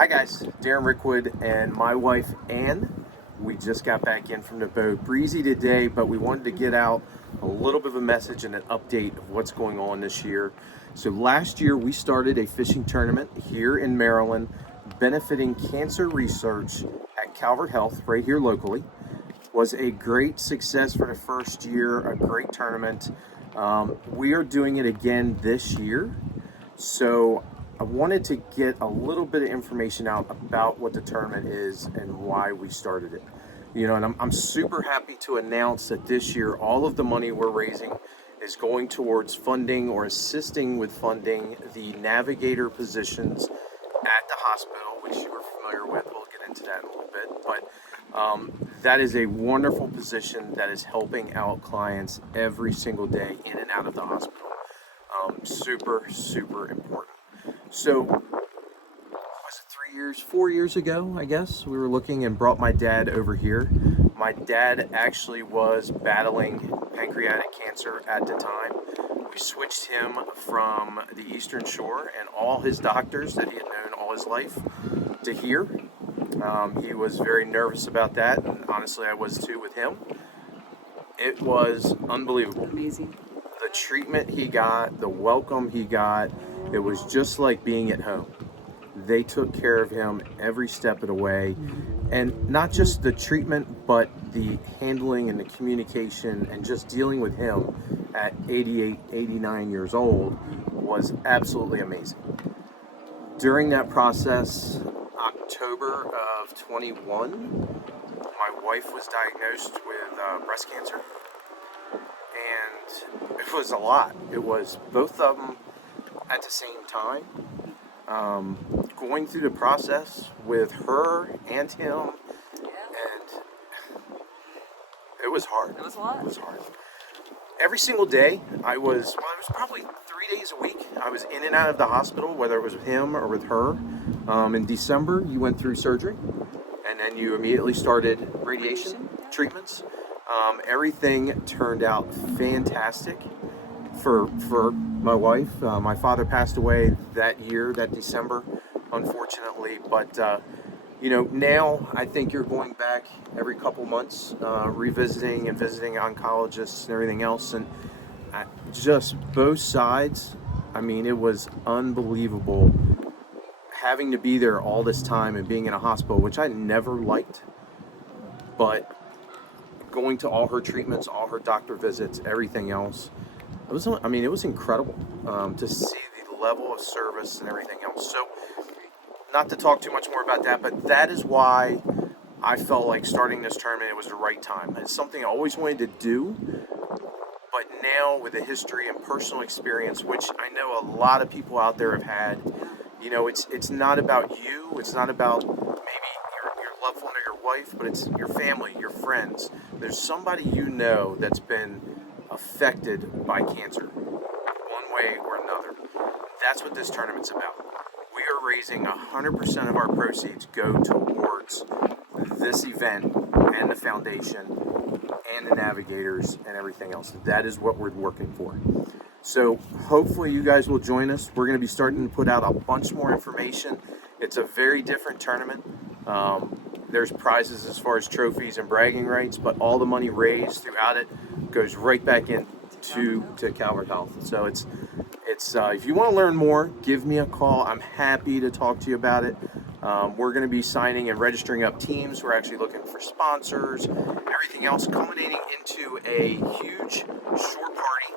Hi guys, Darren Rickwood and my wife Ann. We just got back in from the boat. Breezy today, but we wanted to get out a little bit of a message and an update of what's going on this year. So last year we started a fishing tournament here in Maryland benefiting cancer research at Calvert Health right here locally. Was a great success for the first year, a great tournament. We are doing it again this year. So I wanted to get a little bit of information out about what the tournament is and why we started it. You know, and I'm super happy to announce that this year all of the money we're raising is going towards funding or assisting with funding the navigator positions at the hospital, which you are familiar with. We'll get into that in a little bit, but that is a wonderful position that is helping out clients every single day in and out of the hospital. Super important. So, was it 4 years ago, I guess, we were looking and brought my dad over here. My dad actually was battling pancreatic cancer at the time. We switched him from the Eastern Shore and all his doctors that he had known all his life to here. He was very nervous about that, and honestly I was too with him. It was unbelievable. Amazing. The treatment he got, the welcome he got, it was just like being at home. They took care of him every step of the way. And not just the treatment, but the handling and the communication and just dealing with him at 88, 89 years old was absolutely amazing. During that process, October of 21, my wife was diagnosed with breast cancer. And it was a lot. It was both of them at the same time. Going through the process with her and him, and it was hard. It was a lot. It was hard. Every single day, it was probably 3 days a week. I was in and out of the hospital, whether it was with him or with her. In December, you went through surgery, and then you immediately started radiation treatments. Everything turned out fantastic for my wife. My father passed away that year, that December, unfortunately. But now I think you're going back every couple months, revisiting and visiting oncologists and everything else, and just both sides. I mean, it was unbelievable having to be there all this time and being in a hospital, which I never liked, but going to all her treatments, all her doctor visits, everything else. It was incredible to see the level of service and everything else. So, not to talk too much more about that, but that is why I felt like starting this tournament, it was the right time. It's something I always wanted to do, but now with the history and personal experience, which I know a lot of people out there have had, it's not about you, it's not about maybe your loved one or your wife, but it's your family, your friends. There's somebody that's been affected by cancer, one way or another. That's what this tournament's about. We are raising 100% of our proceeds go towards this event and the foundation and the navigators and everything else. That is what we're working for. So hopefully you guys will join us. We're going to be starting to put out a bunch more information. It's a very different tournament. There's prizes as far as trophies and bragging rights, but all the money raised throughout it goes right back into Calvert Health. So it's if you want to learn more, give me a call. I'm happy to talk to you about it. We're going to be signing and registering up teams. We're actually looking for sponsors, everything else, culminating into a huge shore party,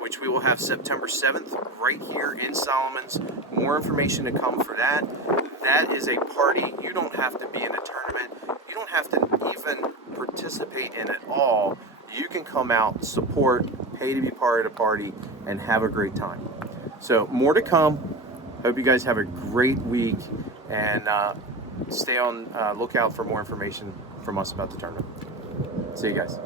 which we will have September 7th right here in Solomons. More information to come for that. That is a party. You don't have to be in a tournament. You don't have to even participate in it all. You can come out, support, pay to be part of the party, and have a great time. So more to come. Hope you guys have a great week, and stay on lookout for more information from us about the tournament. See you guys.